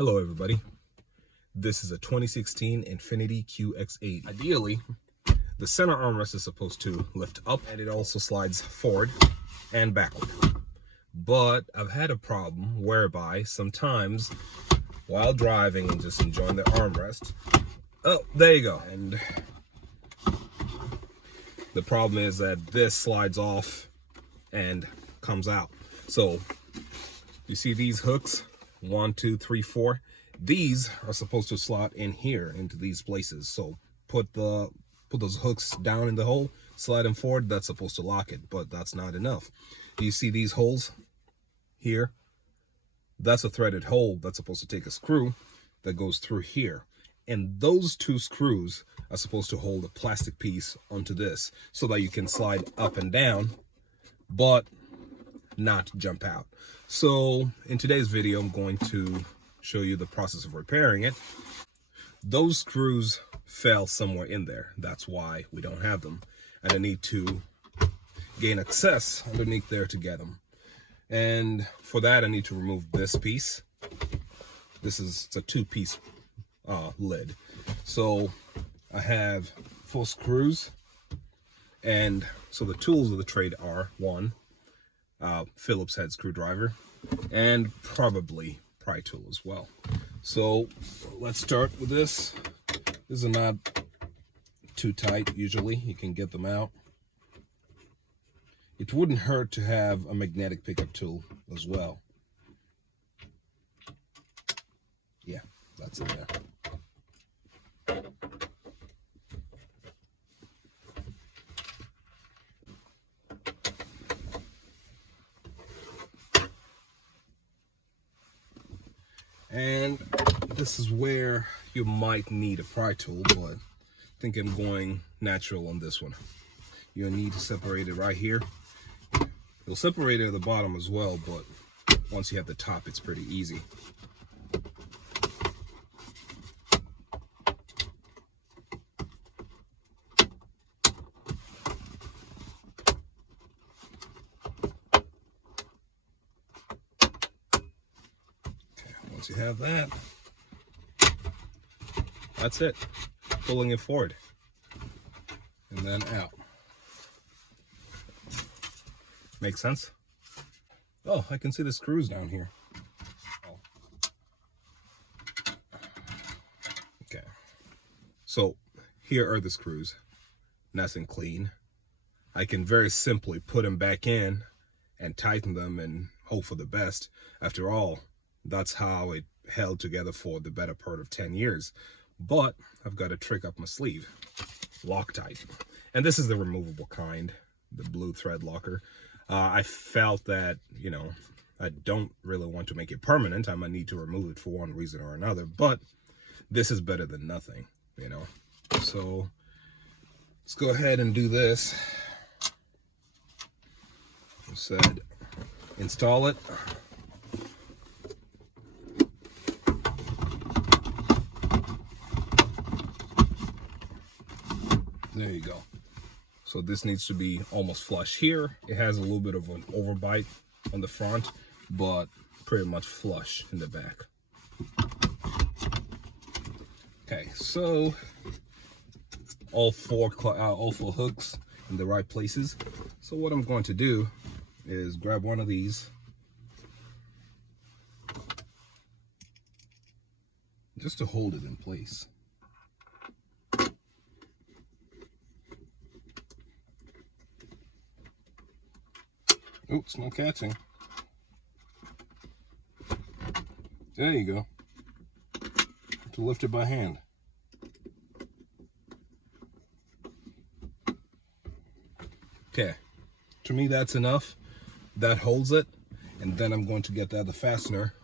Hello everybody, this is a 2016 Infiniti QX80. Ideally, the center armrest is supposed to lift up and it also slides forward and backward. But I've had a problem whereby sometimes while driving and just enjoying the armrest, oh, there you go. And the problem is that this slides off and comes out. So you see these hooks? 1, 2, 3, 4. These are supposed to slot in here into these places. So put those hooks down in the hole, slide them forward. That's supposed to lock it, but that's not enough. Do you see these holes here? That's a threaded hole that's supposed to take a screw that goes through here. And those two screws are supposed to hold a plastic piece onto this so that you can slide up and down, but not jump out. So in today's video, I'm going to show you the process of repairing it. Those screws fell somewhere in there. That's why we don't have them. And I need to gain access underneath there to get them. And for that, I need to remove this piece. It's a 2-piece lid. So I have 4 screws. And so the tools of the trade are 1, Phillips head screwdriver, and probably pry tool as well. So let's start with this. These are not too tight usually. You can get them out. It wouldn't hurt to have a magnetic pickup tool as well. Yeah, that's in there. And this is where you might need a pry tool, but I think I'm going natural on this one. You'll need to separate it right here. You'll separate it at the bottom as well, but once you have the top, it's pretty easy. Once you have that, that's it. Pulling it forward and then out. Makes sense? Oh, I can see the screws down here. Oh. Okay. So here are the screws, nice and clean. I can very simply put them back in and tighten them and hope for the best. After all, that's how it held together for the better part of 10 years. But I've got a trick up my sleeve. Loctite. And this is the removable kind, the blue thread locker. I felt that, I don't really want to make it permanent. I might need to remove it for one reason or another. But this is better than nothing, So let's go ahead and do this. I said, install it. There you go. So this needs to be almost flush here. It has a little bit of an overbite on the front, but pretty much flush in the back. Okay, so all four hooks in the right places. So what I'm going to do is grab one of these, just to hold it in place. Oops, no catching. There you go. To lift it by hand. Okay, to me that's enough. That holds it, and then I'm going to get the other fastener,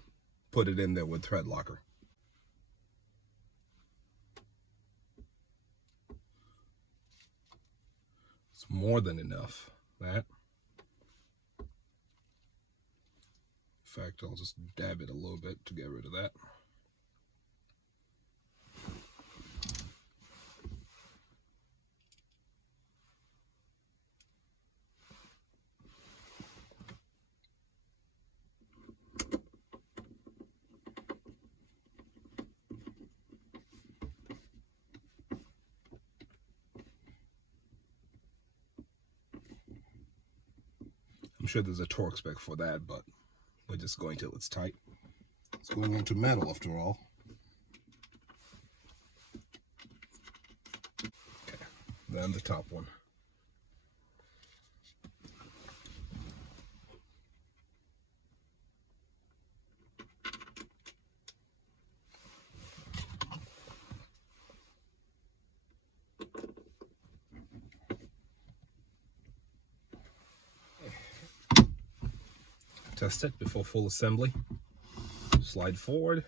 put it in there with thread locker. It's more than enough. That. In fact, I'll just dab it a little bit to get rid of that. I'm sure there's a torque spec for that, but we're just going till it's tight. It's going into metal after all. Okay, then the top one. Test it before full assembly. Slide forward,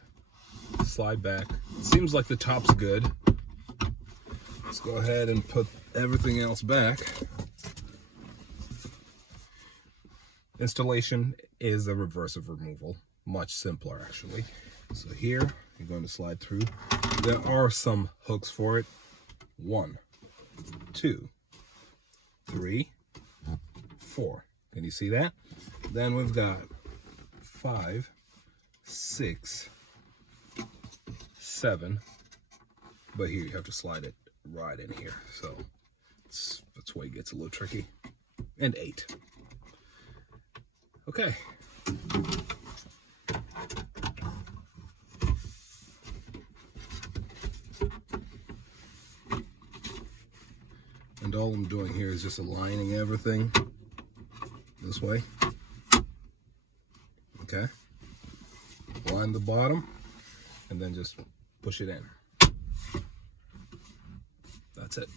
slide back. It seems like the top's good. Let's go ahead and put everything else back. Installation is a reversive removal. Much simpler, actually. So here, you're going to slide through. There are some hooks for it. 1, 2, 3, 4. Can you see that? Then we've got 5, 6, 7. But here you have to slide it right in here. So that's why it gets a little tricky. And 8. Okay. And all I'm doing here is just aligning everything this way. Okay. Line the bottom and then just push it in. That's it.